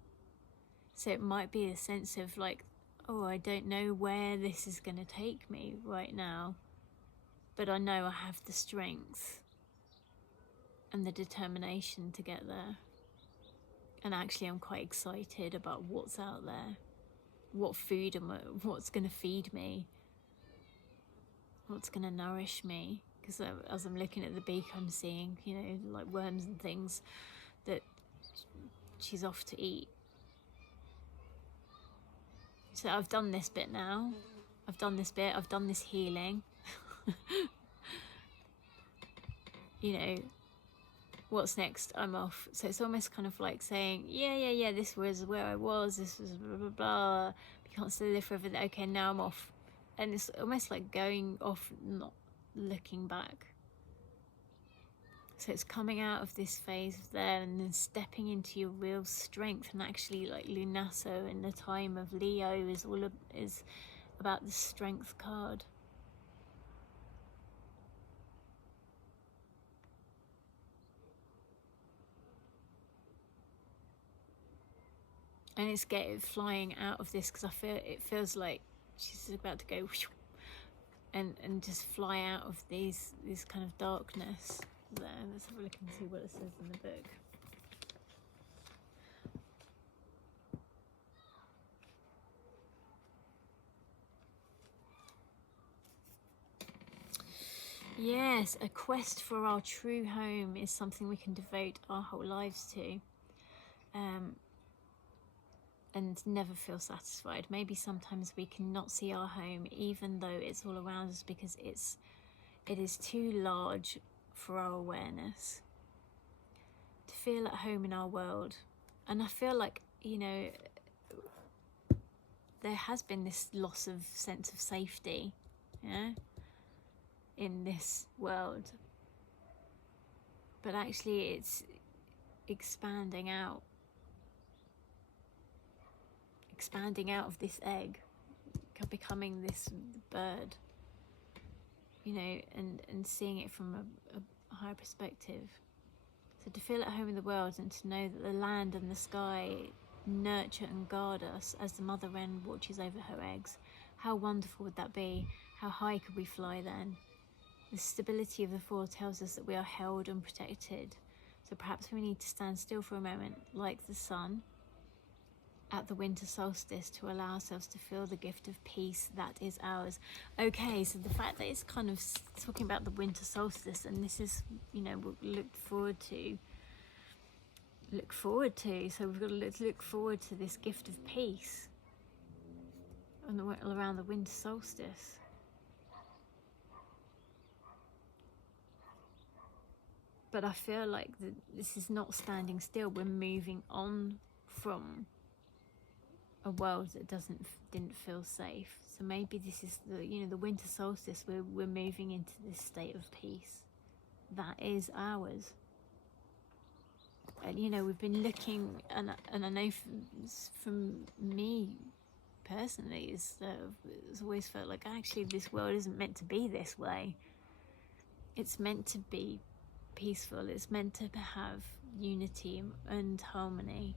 So it might be a sense of like, oh, I don't know where this is going to take me right now, but I know I have the strength and the determination to get there. And actually I'm quite excited about what's out there, what's going to feed me, what's going to nourish me. Because as I'm looking at the beak, I'm seeing, you know, like worms and things that she's off to eat. So I've done this bit now. I've done this healing. You know, what's next? I'm off. So it's almost kind of like saying, yeah, this was where I was, this was blah, blah, blah. You can't stay there forever. Okay, now I'm off. And it's almost like going off, not looking back. So it's coming out of this phase there and then stepping into your real strength. And actually, like Lughnasadh in the time of Leo is about the Strength card. And it's flying out of this, because it feels like she's about to go and just fly out of this kind of darkness there. Let's have a look and see what it says in the book. Yes, a quest for our true home is something we can devote our whole lives to, and never feel satisfied. Maybe sometimes we cannot see our home even though it's all around us, because it is too large for our awareness to feel at home in our world. And I feel like, you know, there has been this loss of sense of safety, yeah, in this world, but actually it's expanding out of this egg, becoming this bird, you know, and seeing it from a higher perspective. So to feel at home in the world, and to know that the land and the sky nurture and guard us as the mother wren watches over her eggs. How wonderful would that be? How high could we fly then? The stability of the fall tells us that we are held and protected. So perhaps we need to stand still for a moment, like the sun at the winter solstice, to allow ourselves to feel the gift of peace that is ours. Okay, so the fact that it's kind of talking about the winter solstice, and this is, you know, we'll look forward to. So we've got to look forward to this gift of peace around the winter solstice. But I feel like this is not standing still. We're moving on from a world that didn't feel safe. So maybe this is the winter solstice. We're moving into this state of peace that is ours. And you know, we've been looking, and I know from me personally, it's always felt like actually this world isn't meant to be this way. It's meant to be peaceful. It's meant to have unity and harmony.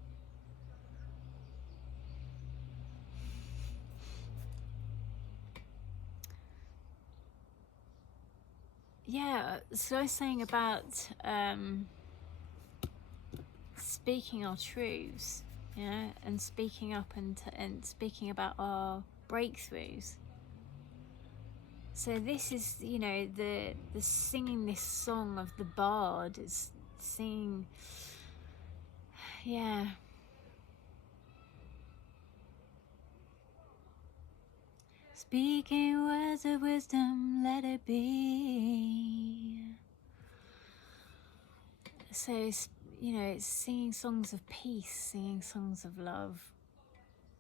Yeah, so I was saying about speaking our truths, yeah, and speaking up and speaking about our breakthroughs. So this is, you know, the singing this song of the bard is singing, yeah. Speaking words of wisdom, let it be. So it's, you know, it's singing songs of peace, singing songs of love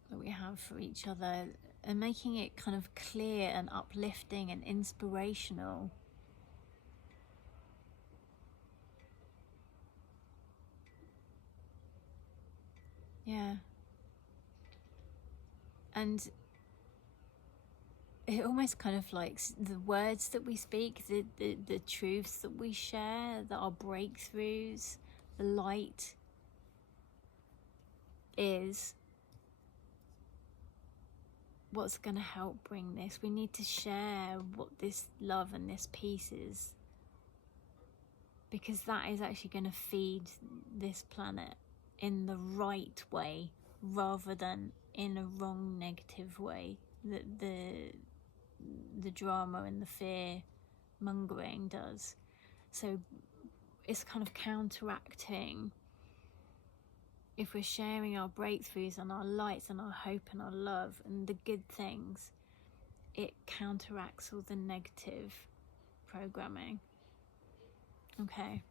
that we have for each other, and making it kind of clear and uplifting and inspirational. Yeah. And it almost kind of like the words that we speak, the truths that we share, that our breakthroughs, the light is what's going to help bring this. We need to share what this love and this peace is, because that is actually going to feed this planet in the right way rather than in a wrong, negative way that the drama and the fear mongering does. So it's kind of counteracting. If we're sharing our breakthroughs and our lights and our hope and our love and the good things, it counteracts all the negative programming. Okay.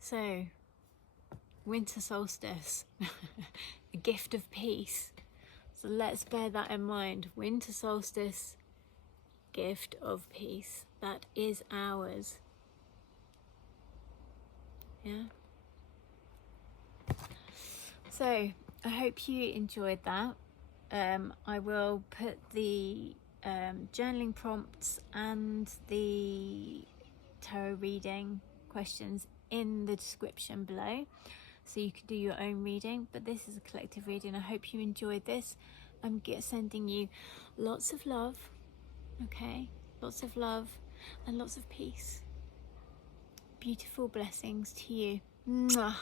So, winter solstice, a gift of peace. So let's bear that in mind. Winter solstice, gift of peace. That is ours. Yeah. So I hope you enjoyed that. I will put the journaling prompts and the tarot reading questions in the description below, so you can do your own reading. But this is a collective reading. I hope you enjoyed this. I'm sending you lots of love, okay? Lots of love and lots of peace. Beautiful blessings to you. Mwah.